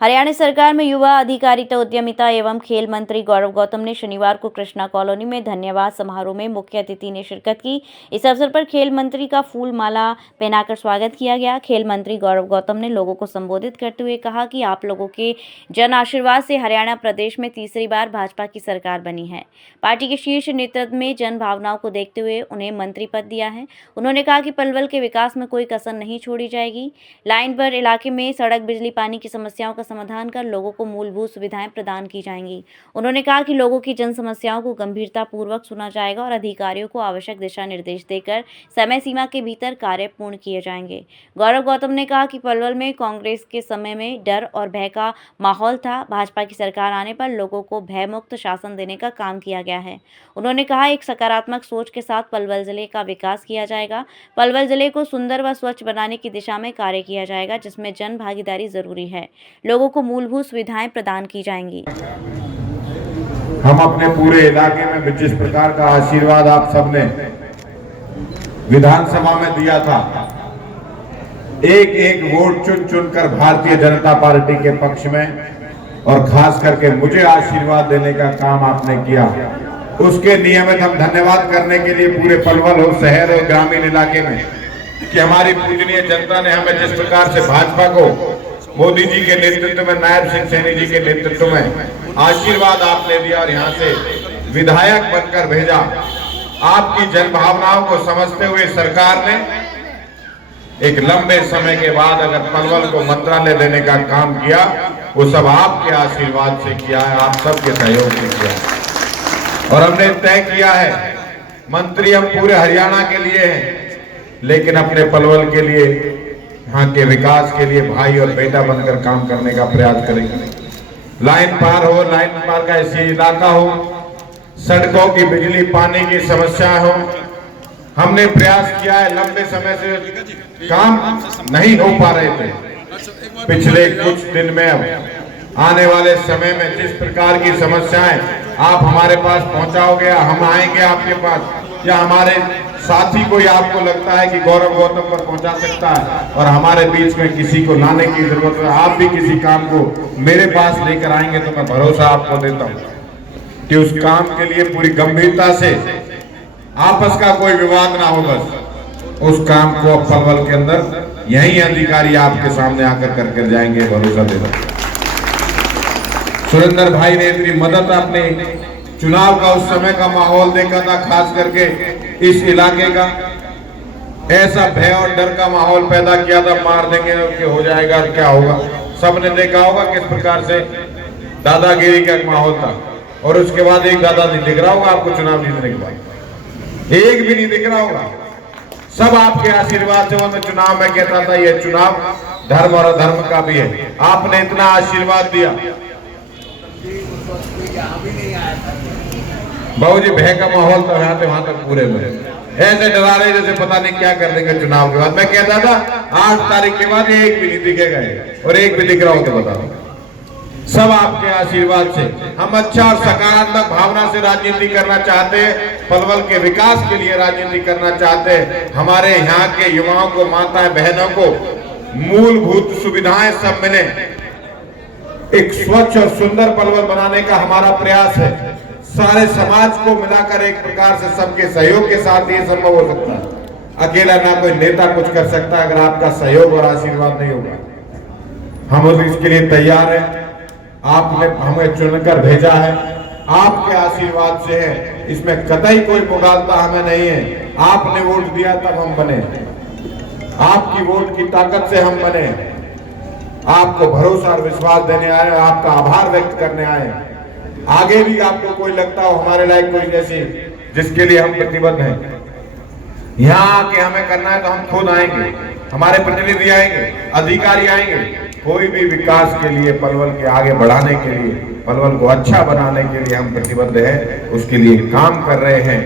हरियाणा सरकार में युवा अधिकारिता उद्यमिता एवं खेल मंत्री गौरव गौतम ने शनिवार को कृष्णा कॉलोनी में धन्यवाद समारोह में मुख्य अतिथि ने शिरकत की। इस अवसर पर खेल मंत्री का फूल माला पहनाकर स्वागत किया गया। खेल मंत्री गौरव गौतम ने लोगों को संबोधित करते हुए कहा कि आप लोगों के जन आशीर्वाद से हरियाणा प्रदेश में तीसरी बार भाजपा की सरकार बनी है। पार्टी के शीर्ष नेतृत्व में जन भावनाओं को देखते हुए उन्हें मंत्री पद दिया है। उन्होंने कहा कि पलवल के विकास में कोई कसर नहीं छोड़ी जाएगी। लाइन पर इलाके में सड़क, बिजली, पानी की समस्याओं का समाधान कर लोगों को मूलभूत सुविधाएं प्रदान की जाएंगी। उन्होंने कहा कि लोगों की जन समस्याओं को गंभीरता पूर्वक सुना जाएगा और अधिकारियों को आवश्यक दिशा निर्देश देकर समय सीमा के भीतर कार्य पूर्ण किए जाएंगे। गौरव गौतम ने कहा कि पलवल में कांग्रेस के समय में डर और भय का माहौल था। भाजपा की सरकार आने पर लोगों को भय मुक्त शासन देने का काम किया गया है। उन्होंने कहा एक सकारात्मक सोच के साथ पलवल जिले का विकास किया जाएगा। पलवल जिले को सुंदर व स्वच्छ बनाने की दिशा में कार्य किया जाएगा, जिसमें जन भागीदारी जरूरी है। लोगों को मूलभूत सुविधाएं प्रदान की जाएंगी। हम अपने पूरे इलाके में जिस प्रकार का आशीर्वाद आप सबने विधानसभा में दिया था, एक एक वोट चुन चुनकर भारतीय जनता पार्टी के पक्ष में और खास करके मुझे आशीर्वाद देने का काम आपने किया, उसके नियमित हम धन्यवाद करने के लिए पूरे पलवल हो, शहर और ग्रामीण इलाके में कि हमारी पूजनीय जनता ने हमें जिस प्रकार से भाजपा को मोदी जी के नेतृत्व में, नायब सिंह सैनी जी के नेतृत्व में आशीर्वाद आपने दिया और यहाँ से विधायक बनकर भेजा। आपकी जन भावनाओं को समझते हुए सरकार ने एक लंबे समय के बाद अगर पलवल को मंत्रालय देने का काम किया, वो सब आपके आशीर्वाद से किया है, आप सबके सहयोग से किया। और हमने तय किया है, मंत्री हम पूरे हरियाणा के लिए हैं, लेकिन अपने पलवल के लिए, यहाँ के विकास के लिए भाई और बेटा बनकर काम करने का प्रयास करेंगे। लाइन पार हो, लाइन पार का ऐसी इलाका हो, सड़कों की, बिजली, पानी की समस्या हो, हमने प्रयास किया है। लंबे समय से काम नहीं हो पा रहे थे। पिछले कुछ दिन में, अब आने वाले समय में जिस प्रकार की समस्याएं आप हमारे पास पहुंचाओगे, हम आएंगे आपके पास, या हमारे साथी कोई आपको लगता है कि गौरव गौतम पर पहुंचा सकता है और हमारे बीच में किसी को लाने की जरूरत है, आप भी किसी काम को मेरे पास लेकर आएंगे, तो मैं भरोसा आपको देता हूं कि उस काम के लिए पूरी गंभीरता से, आपस का कोई विवाद ना हो, बस उस काम को पलवल के अंदर यही अधिकारी आपके सामने आकर करके जाएंगे, भरोसा देता हूं। सुरेंद्र भाई ने इतनी मदद, आपने चुनाव का उस समय का माहौल देखा था, खास करके इस इलाके का ऐसा भय और डर का माहौल पैदा किया था, मार देंगे कि हो जाएगा, क्या होगा। सबने देखा होगा किस प्रकार से दादागिरी का माहौल था, और उसके बाद एक दादा नहीं दिख रहा होगा आपको चुनाव जीतने के बाद, एक भी नहीं दिख रहा होगा। सब आपके आशीर्वाद से, वो मैं चुनाव में कहता था ये चुनाव धर्म और अधर्म का भी है, आपने इतना आशीर्वाद दिया। बाबू जी, भय का माहौल तो यहाँ से वहां तक पूरे में ऐसे डरा रहे जैसे पता नहीं क्या कर देंगे चुनाव के बाद। मैं कहता था 8 तारीख के बाद एक भी नहीं दिखेगा, और एक भी दिख रहा हो तो बता दो। सब आपके आशीर्वाद से हम अच्छा और सकारात्मक भावना से राजनीति करना चाहते हैं, पलवल के विकास के लिए राजनीति करना चाहते हैं। हमारे यहाँ के युवाओं को, माताएं बहनों को मूलभूत सुविधाएं सब मिले, एक स्वच्छ और सुंदर पलवल बनाने का हमारा प्रयास है। सारे समाज को मिलाकर एक प्रकार से सबके सहयोग के साथ ये संभव हो सकता है। अकेला ना कोई नेता कुछ कर सकता है अगर आपका सहयोग और आशीर्वाद नहीं होगा। हम इसके लिए तैयार हैं, आपने हमें चुनकर भेजा है, आपके आशीर्वाद से है, इसमें कतई कोई मुगालता हमें नहीं है। आपने वोट दिया तब हम बने, आपकी वोट की ताकत से हम बने, आपको भरोसा और विश्वास देने आए, आपका आभार व्यक्त करने आए। आगे भी आपको कोई लगता हो हमारे लायक कोई जैसी जिसके लिए हम प्रतिबद्ध हैं, यहाँ आके हमें करना है तो हम खुद आएंगे, हमारे प्रतिनिधि आएंगे, अधिकारी आएंगे। कोई भी विकास के लिए, पलवल के आगे बढ़ाने के लिए, पलवल को अच्छा बनाने के लिए हम प्रतिबद्ध हैं, उसके लिए काम कर रहे हैं।